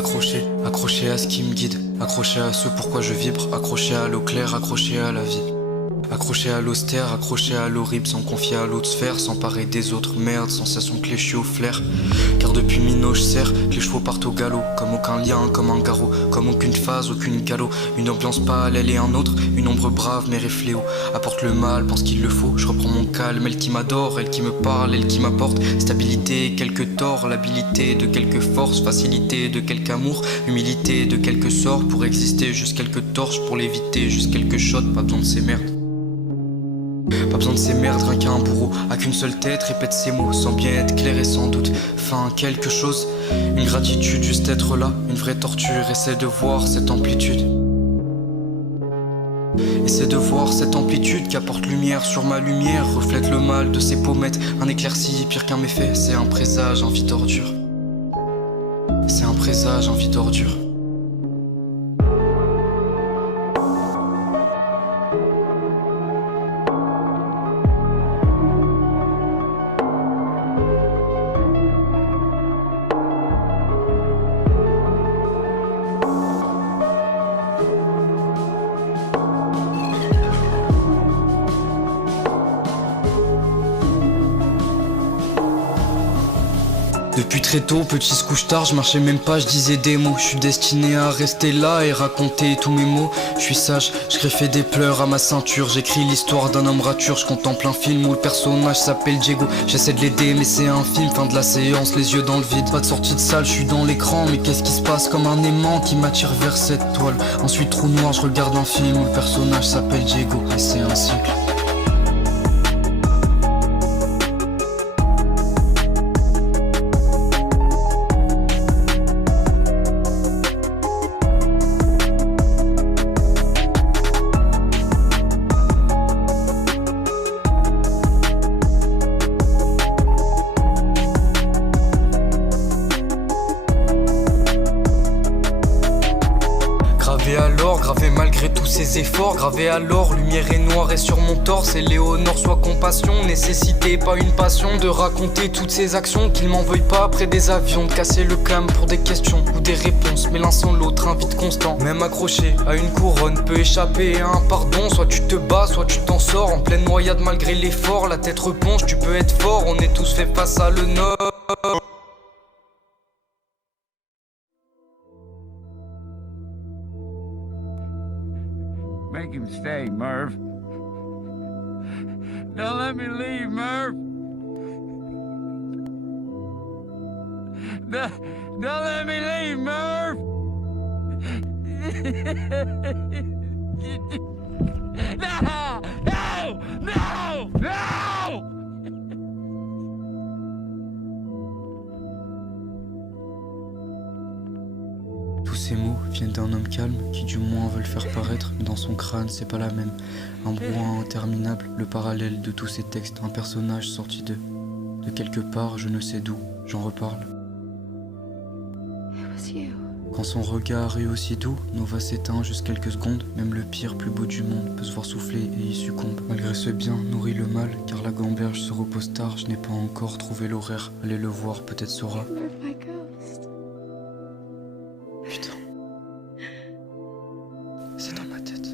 Accroché, accroché à ce qui me guide, accroché à ce pourquoi je vibre, accroché à l'eau claire, accroché à la vie. Accroché à l'austère, accroché à l'horrible, sans confier à l'autre sphère, s'emparer des autres merdes, sensation cléchée au flair. Car depuis Minot je serre, que les chevaux partent au galop, comme aucun lien, comme un garrot, comme aucune phase, aucune galop. Une ambiance pâle, elle est un autre, une ombre brave, mais réfléo. Apporte le mal, pense qu'il le faut, je reprends mon calme, elle qui m'adore, elle qui me parle, elle qui m'apporte stabilité, quelques torts, l'habilité de quelques forces, facilité de quelque amour, humilité de quelques sorts, pour exister, juste quelques torches, pour l'éviter, juste quelques shots, pas besoin de ces merdes. Pas besoin de ces merdes, rien qu'un bourreau a qu'une seule tête, répète ces mots sans bien être clair et sans doute fin quelque chose. Une gratitude, juste être là, une vraie torture, essaie de voir cette amplitude. Essaie de voir cette amplitude qui apporte lumière sur ma lumière, reflète le mal de ses pommettes. Un éclairci pire qu'un méfait, c'est un présage en vie d'ordure. C'est un présage en vie d'ordure. Depuis très tôt, petit se couche tard, je marchais même pas, je disais des mots. Je suis destiné à rester là et raconter tous mes mots. Je suis sage, je greffais des pleurs à ma ceinture. J'écris l'histoire d'un homme rature, je contemple un film où le personnage s'appelle Diego. J'essaie de l'aider mais c'est un film, fin de la séance, les yeux dans le vide. Pas de sortie de salle, je suis dans l'écran, mais qu'est-ce qui se passe? Comme un aimant qui m'attire vers cette toile. Ensuite trou noir, je regarde un film où le personnage s'appelle Diego. Et c'est un cycle. Gravé malgré tous ces efforts, gravé alors, lumière et noir et sur mon torse. Et Léonore, soit compassion, nécessité, pas une passion. De raconter toutes ces actions, qu'il m'en veuille pas après des avions. De casser le cam pour des questions ou des réponses, mais l'un sans l'autre, un vide constant. Même accroché à une couronne, peut échapper à un pardon. Soit tu te bats, soit tu t'en sors. En pleine noyade malgré l'effort, la tête reponche, tu peux être fort. On est tous fait face à le nord. Make him stay, Merv. Don't let me leave, Merv. Don't let me leave, Merv. No! No! No! No! Tous ces mots viennent d'un homme calme qui du moins veut le faire paraître, mais dans son crâne c'est pas la même. Un brouhaha interminable, le parallèle de tous ces textes, un personnage sorti de quelque part, je ne sais d'où, j'en reparle. Quand son regard est aussi doux, Nova s'éteint juste quelques secondes, même le pire, plus beau du monde peut se voir souffler et y succombe. Malgré ce bien nourrit le mal, car la gamberge se repose tard, je n'ai pas encore trouvé l'horaire, allez le voir, peut-être saura. Putain. C'est dans ma tête.